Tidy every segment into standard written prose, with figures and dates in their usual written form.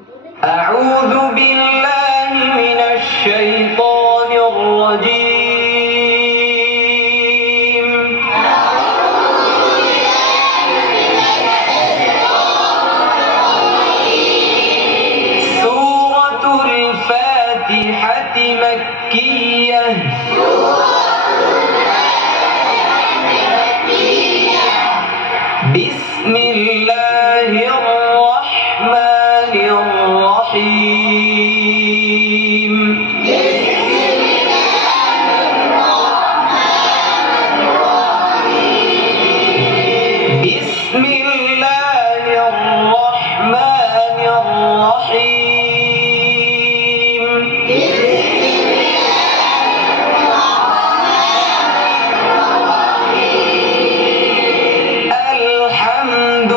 أعوذ بالله من الشيطان الرجيم سورة الفاتحة مكية بسم الله الرحمن الرحيم بسم الله الرحمن الرحيم الحمد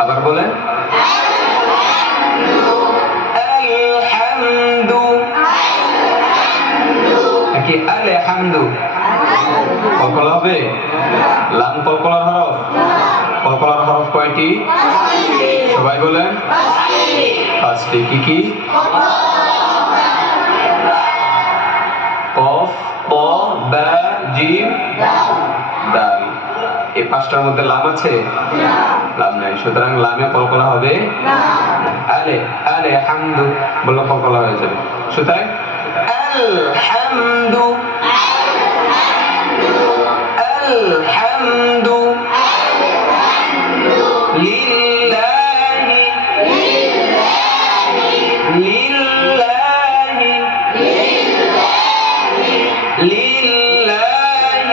আবার বলেন الحمد কি আলহামদু কলকলা হবে লাম কলকলার হরফ কলকলার হরফ কয়টি সবাই বলেন পাঁচটি কি কি কফ ত বা জিম দাল এই পাঁচটার মধ্যে লাম আছে লাম নাই সুতরাং লামে কলকলা হবে আলহামদু বললে কলকলা হয়ে যাবে সুতরাং الحمد الحمد لله لله لله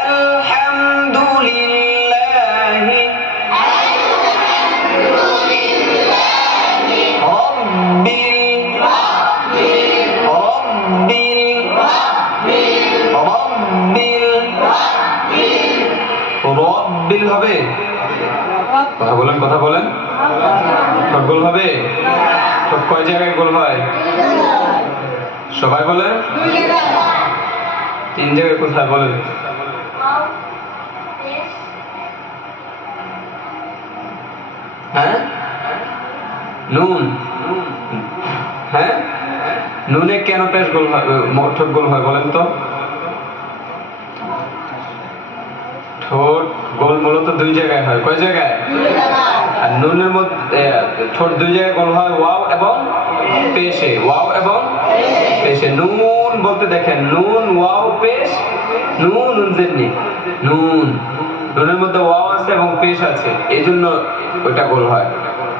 الحمد لله রব্বিল হবে কথা বলেন সব গোল হবে সব কয় জায়গায় গোল হয় সবাই বলেন তিন জায়গায় কোথায় বলেন হ্যাঁ নুন হ্যাঁ নুনে কেন পেশ গোল হয় ঠোঁট গোল হয় বলেন তো ঠোঁট গোল মূলত দুই জায়গায় হয় কয় জায়গায় আর নুনের মধ্যে ঠোঁট দুই জায়গায় গোল হয় ওয়াও এবং পেশে ওয়াও এবং পেশে নুন বলতে দেখেন নুন ওয়াও পেশ নুন উনজেননি নুন নুনের মধ্যে ওয়াও আছে এবং পেশ আছে এই জন্য ওইটা গোল হয়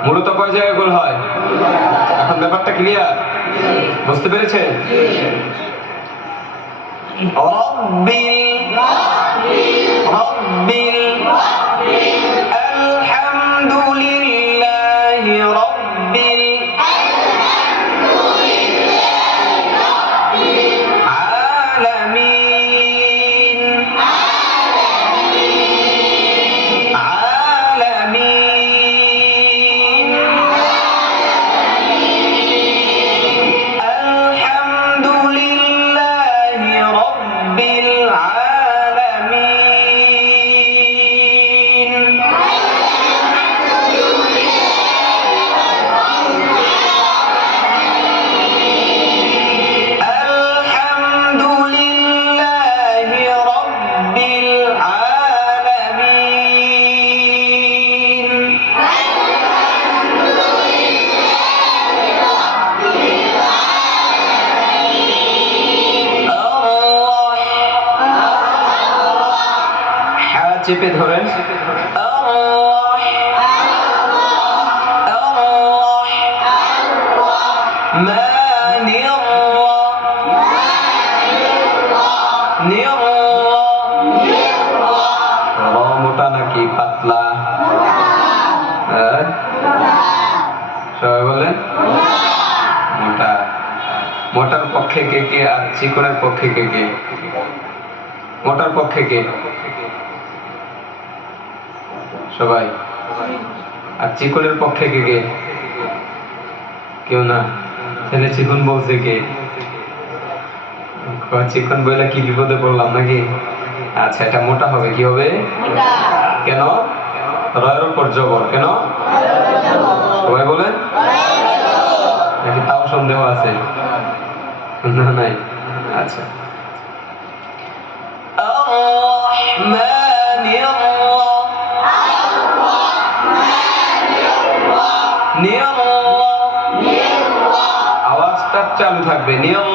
মূলত কয় জায়গায় গোল হয় এখন ব্যাপারটা ক্লিয়ার বুঝতে পেরেছেন রব্বিল আলহামদুলিল্লাহি রব্বিল আলামিন আলামিন আলহামদুলিল্লাহি রব্বিল আলামিন আলহামদুলিল্লাহি রব্বিল আলামিন হা চেপে ধরেন মোটা নাকি পাতলা সবাই বলেন মোটা মোটার পক্ষে কে কে আর চিকনের পক্ষে কে কে মোটার পক্ষে কে সবাই আর চিকনের পক্ষে কে কে কেউ না ছেলে চিকন বলছে কে চিকন বইলা কি বিপদে পড়লাম নাকি আচ্ছা এটা মোটা হবে কি হবে কেন রয়ের উপর জবর। কেন? সবাই বলেন। নাকি তাও সন্দেহ আছে? না, নাই। আচ্ছা, আওয়াজটা চালু থাকবে। নিয়ম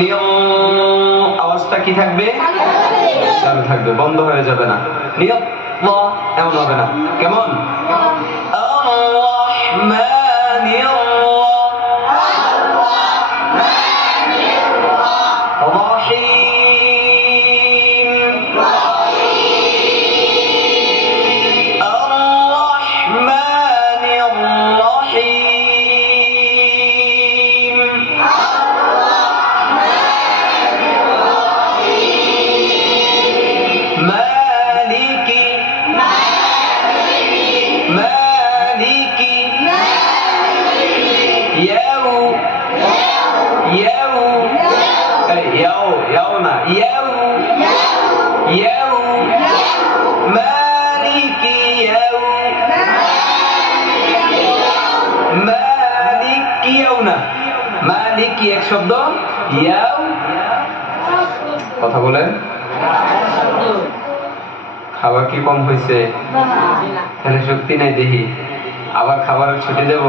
নিয়ম আওয়াজটা কি থাকবে? চালু থাকবে, বন্ধ হয়ে যাবে না। নিয়ম এমন হবে না। কেমন? মালিকি এক শব্দ, ইয়াও কথা বলেন। খাবার কি কম হয়েছে? তাহলে শক্তি নাই দেখি, আবার খাবারের ছুটি দেব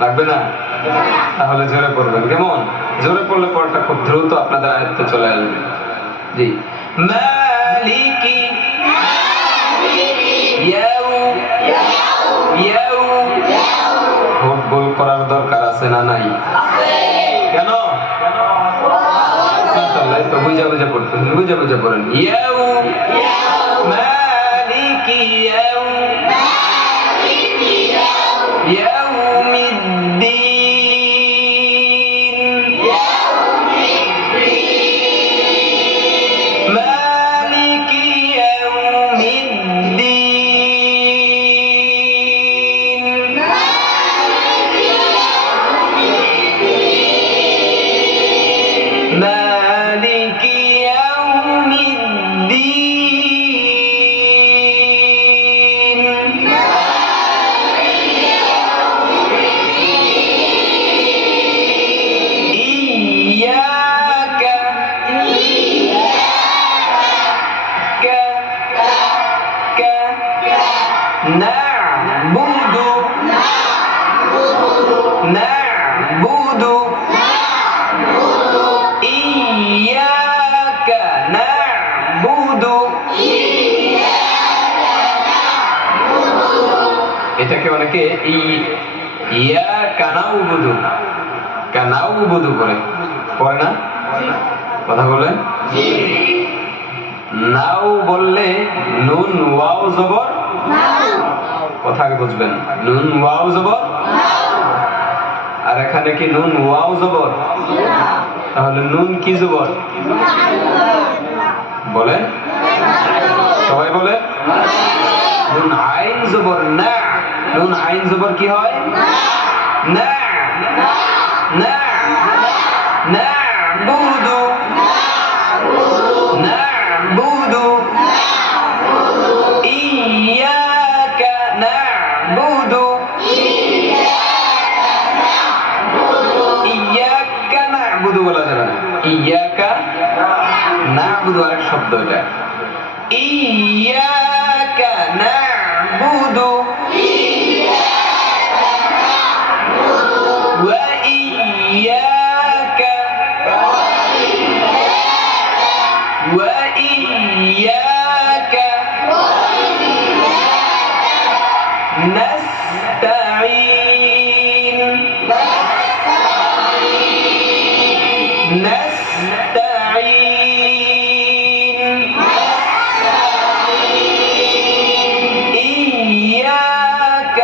লাগবে না? তাহলে জোরে পড়বেন। কেমন? জোরে পড়লে পড়াটা খুব দ্রুত আপনাদের আয়ত্তে চলে আসবে। জি, মালিকি ইয়াও ইয়াও। ভোট গোল করার দরকার আছে না নাই? কেন? তো বুঝা বুঝা পড়তেছেন, বুঝা বুঝা পড়েন। ইয়াও মালিকি ইয়াও ইয়াউমিদ্দিন মালিকি ইয়াউমিদ্দিন। মালিকি نعبد إياك نعبد। এটাকে অনেকে ইয়াকা নাউবুদু কানাউবুদু করে পড়ে না? কথা বলেন। নাও বললে নুন ওয়াও জবর, কথা আগে বুঝবেন। নুন ওয়াও জবর, আর এখানে কি নুন ওয়াও জবর? তাহলে নুন কি জবর? বলেন, সবাই বলে। নুন আইন জবর না। নুন আইন জবর কি হয়? না না না বুদু না বুদু ইয়াকা না বুদু ইয়াকা না বুদু বলা যাবে না। ইয়াকা না বুদু আরেক শব্দ এটা। ইয়াকা না বুদু وإياك نستعين إياك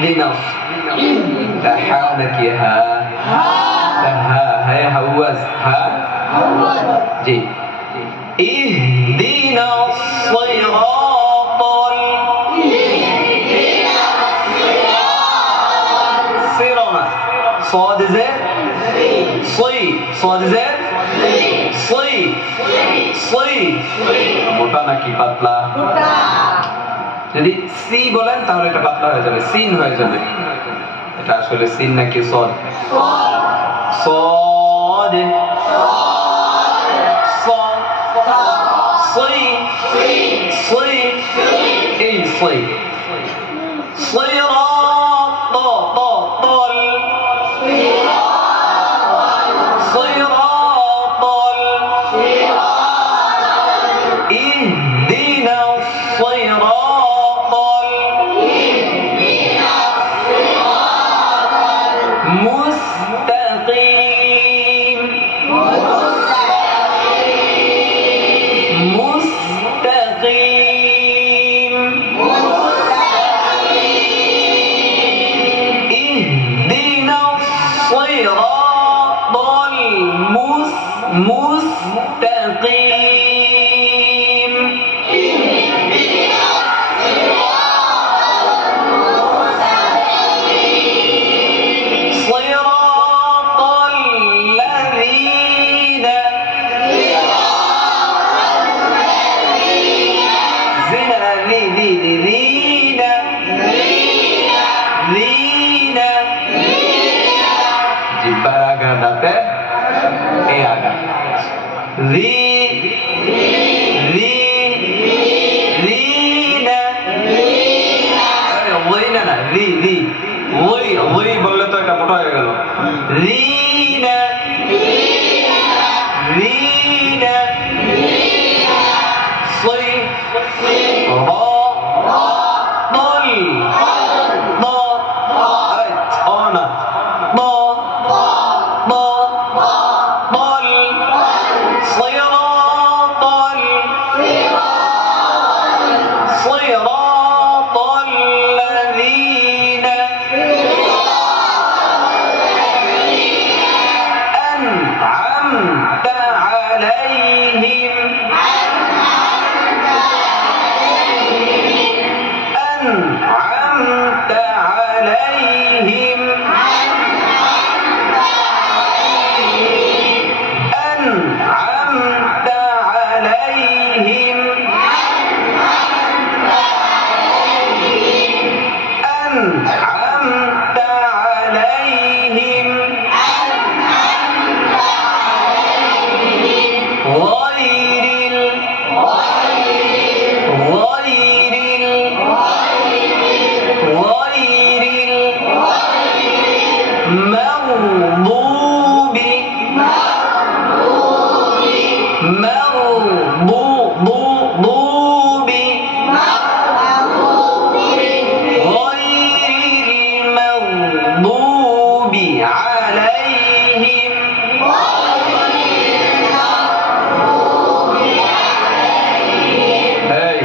ইহদিনাস হা নাকি হা হা হ্যাঁ হাওয়াজ হা জি ইহদিনাস সিরাতাল সিরানা صاد زين صي صاد زين صي صي মোটা নাকি পাতলা যদি সি বলেন তাহলে এটা পাতলা হয়ে যাবে সিন হয়ে যাবে এটা আসলে সিন নাকি সদ صاد صاد صي صي اي صي صراط طال صراط اهدنا الصراط المستقيم مستقيم اهدنا الصراط المستقيم صراط الذين زنا ذين জিব্বার আগা দাঁতে এ আগা বললে তো এটা মোটা হয়ে গেল রিনা রিনা সই صراط الذين أنعمت عليهم أنعمت عليهم أنعمت عليهم أنعمت عليهم غير المغضوب عليهم এই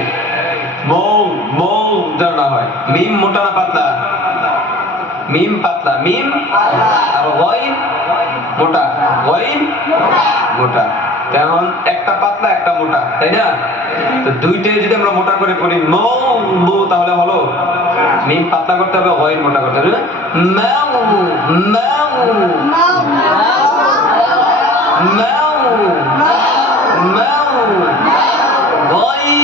মৌ জানা হয় মিম মোটা না পাতলা মিম পাতলা মিম আর গইন মোটা গইন মোটা তেমন একটা পাতলা একটা মোটা তাই না তো দুইটাই যদি আমরা মোটা করে পড়ি মৌ তাহলে হলো মিম পাতলা করতে হবে গইন মোটা করতে হবে মাউ মাউ মাউ মাউ গইন